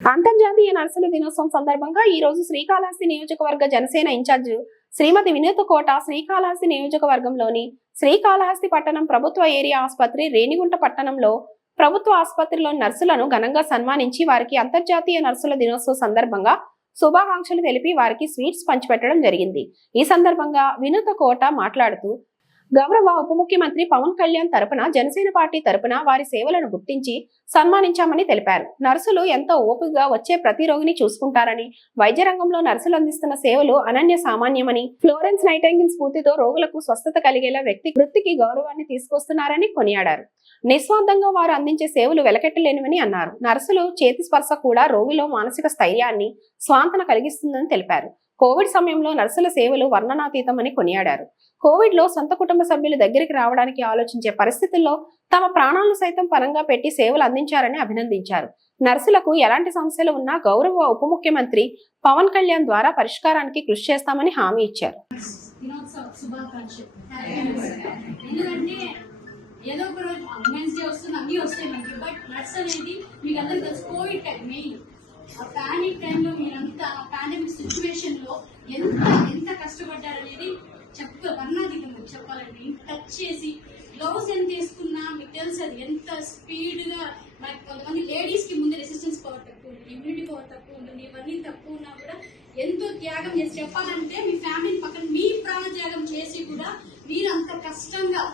అంతర్జాతీయ నర్సుల దినోత్సవం సందర్భంగా ఈ రోజు శ్రీకాళహస్తి నియోజకవర్గ జనసేన ఇన్ఛార్జ్ శ్రీమతి వినూత కోట శ్రీకాళహస్తి నియోజకవర్గంలోని శ్రీకాళహస్తి పట్టణం ప్రభుత్వ ఏరియా ఆసుపత్రి రేణిగుంట పట్టణంలో ప్రభుత్వ ఆసుపత్రిలోని నర్సులను ఘనంగా సన్మానించి వారికి అంతర్జాతీయ నర్సుల దినోత్సవం సందర్భంగా శుభాకాంక్షలు తెలిపి వారికి స్వీట్స్ పంచిపెట్టడం జరిగింది. ఈ సందర్భంగా వినూత కోట మాట్లాడుతూ గౌరవ ఉప ముఖ్యమంత్రి పవన్ కళ్యాణ్ తరపున జనసేన పార్టీ తరపున వారి సేవలను గుర్తించి సన్మానించామని తెలిపారు. నర్సులు ఎంతో ఓపికగా వచ్చే ప్రతి రోగిని చూసుకుంటారని వైద్య రంగంలో నర్సులు అందిస్తున్న సేవలు అనన్య సామాన్యమని ఫ్లోరెన్స్ నైటంగిల్ స్ఫూర్తితో రోగులకు స్వస్థత కలిగేలా వ్యక్తి వృత్తికి గౌరవాన్ని తీసుకొస్తున్నారని కొనియాడారు. నిస్వార్థంగా వారు అందించే సేవలు వెలకెట్టలేనివని అన్నారు. నర్సులు చేతి స్పర్శ కూడా రోగిలో మానసిక స్థైర్యాన్ని స్వాంతన కలిగిస్తుందని తెలిపారు. కోవిడ్ సమయంలో నర్సుల సేవలు వర్ణనాతీతమని కొనియాడారు. కోవిడ్లో సొంత కుటుంబ సభ్యులు దగ్గరికి రావడానికి ఆలోచించే పరిస్థితుల్లో తమ ప్రాణాలను సైతం పరంగా పెట్టి సేవలు అందించారని అభినందించారు. నర్సులకు ఎలాంటి సమస్యలు ఉన్నా గౌరవ ఉప ముఖ్యమంత్రి పవన్ కళ్యాణ్ ద్వారా పరిష్కారానికి కృషి చేస్తామని హామీ ఇచ్చారు. ఏదో ఒక రోజు ఉమెన్స్ డే వస్తుంది అన్నీ వస్తాయి మనకి. బట్ నర్స్ అనేది మీకు తెలుసు కోవిడ్ టైం మెయిన్ ఆ పానిక్ టైంలో మీరంతా పాండమిక్ ఎంత ఎంత కష్టపడ్డారనేది చెప్తా వర్ణాధికం చెప్పాలంటే టచ్ చేసి గ్లౌస్ ఎంత వేసుకున్నా మీకు తెలుసు అది ఎంత స్పీడ్గా మనకి కొంతమంది లేడీస్కి ముందు రెసిస్టెన్స్ పవర్ తక్కువ ఉంటుంది ఇమ్యూనిటీ పవర్ తక్కువ ఉంటుంది ఇవన్నీ తక్కువ ఉన్నా కూడా ఎంతో త్యాగం చేసి చెప్పాలంటే మీ ఫ్యామిలీ పక్కన మీ ప్రాణ త్యాగం చేసి కూడా మీరు అంత కష్టంగా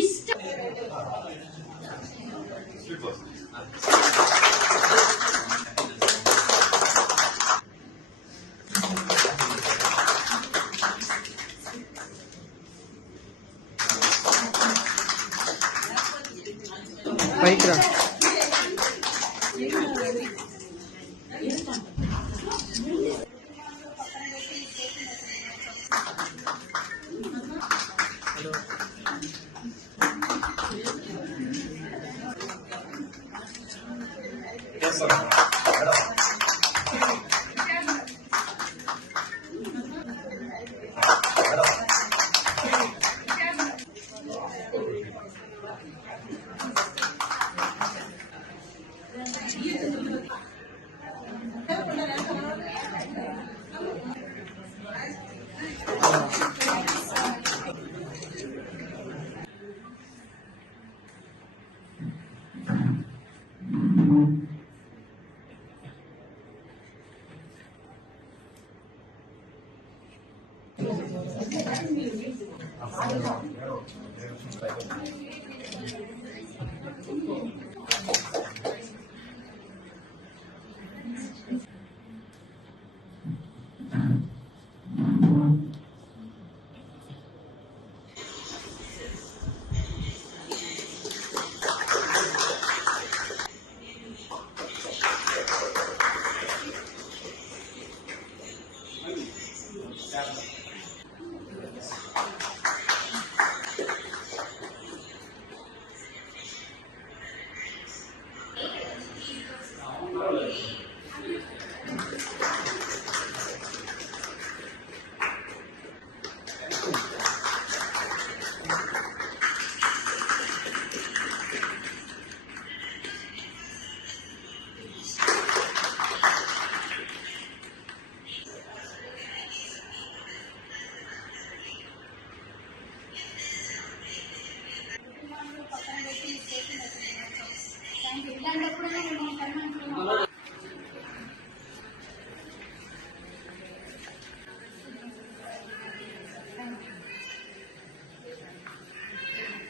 ఇష్టం పైకి రా Yes, sir. Obrigado.